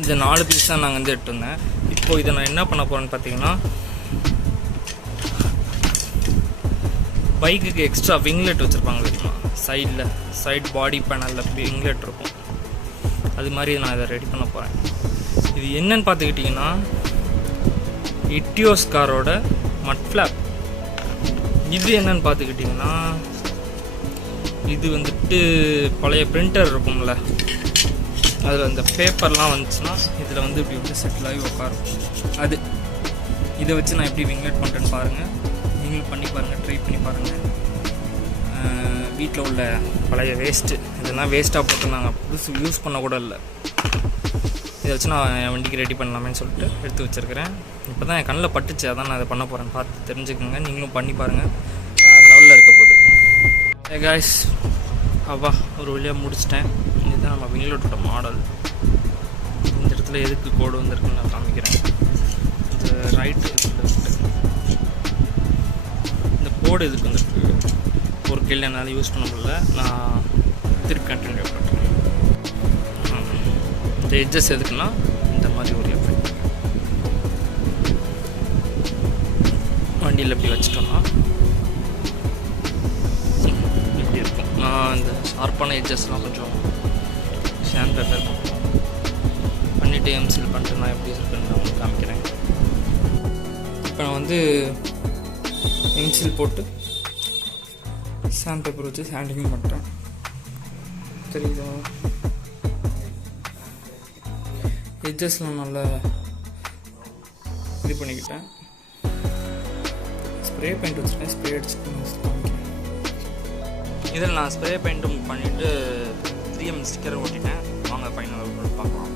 இந்த 4 பீஸ் தான் நாங்கள் வந்து எடுத்துருந்தேன். இப்போது இதை நான் என்ன பண்ண போகிறேன்னு பார்த்தீங்கன்னா, பைக்குக்கு எக்ஸ்ட்ரா விங்லெட் வச்சுருப்பாங்க தெரியுமா, சைட் பாடி பேனலில் விங்லெட் இருக்கும். அது மாதிரி நான் இதை ரெடி பண்ண போகிறேன். இது என்னன்னு பார்த்துக்கிட்டிங்கன்னா, இட்டியோஸ் காரோட மட் ஃப்ளாப். இது என்னன்னு பார்த்துக்கிட்டிங்கன்னா, இது வந்துட்டு பழைய பிரிண்டர் இருக்கும்ல, அதில் இந்த பேப்பர்லாம் வந்துச்சுன்னா இதில் வந்து இப்படி வந்து செட்டில் ஆகி உட்காரும். அது இதை வச்சு நான் எப்படி விங்லெட் பண்ணுறேன்னு பாருங்கள், நீங்களும் பண்ணி பாருங்கள், ட்ரை பண்ணி பாருங்கள். வீட்டில் உள்ள பழைய வேஸ்ட்டு இதெல்லாம் வேஸ்ட்டாக போட்டு நாங்கள் புதுசு யூஸ் பண்ண கூட இல்லை. இதை வச்சு நான் என் வண்டிக்கு ரெடி பண்ணலாமேன்னு சொல்லிட்டு எடுத்து வச்சுருக்கிறேன். இப்போ தான் என் கண்ணில் பட்டுச்சு, அதான் நான் அதை பண்ண போகிறேன். பார்த்து தெரிஞ்சுக்கோங்க, நீங்களும் பண்ணி பாருங்கள். வேறு லெவலில் இருக்க போகுது. காய்ஸ், அவ்வா ஒரு வழியாக முடிச்சிட்டேன். இதுதான் நம்ம விங்லெட்டோட மாடல். இந்த இடத்துல எதுக்கு கோடு வந்திருக்குன்னு நான் காமிக்கிறேன். இந்த ரைட்டு இந்த கோடு எதுக்கு வந்துருக்கு ஒரு கேள்வி என்னால் யூஸ் பண்ண முடியல. நான் திருப்பி கண்டினியூ பண்ணுறேன். இந்த எட்ஜஸ் எதுக்குன்னா இந்த மாதிரி ஒரு எஃபெக்ட் வண்டியில் எப்படி வச்சிட்டோன்னா இப்படி இருக்கும். நான் இந்த ஷார்ப்பான எட்ஜஸ்லாம் கொஞ்சம் சாண்ட் பேப்பர் பண்ணிவிட்டு எம்சில் பண்ணிட்டு நான் எப்படி இருக்குன்னு நான் உங்களுக்கு காமிக்கிறேன். இப்போ நான் வந்து எம்சில் போட்டு சாண்ட் பேப்பர் வச்சு சாண்டிங் பண்ணுறேன். தெரியுதா? எட்ஜஸ்லாம் நல்லா இது பண்ணிக்கிட்டேன். ஸ்ப்ரே பெயிண்ட் வச்சுருக்கேன், ஸ்ப்ரே அடிச்சுட்டு இதில் நான் ஸ்ப்ரே பெயிண்ட்டும் பண்ணிவிட்டு 3M ஸ்டிக்கரை ஓட்டிட்டேன். வாங்க ஃபைனல் பார்க்கலாம்.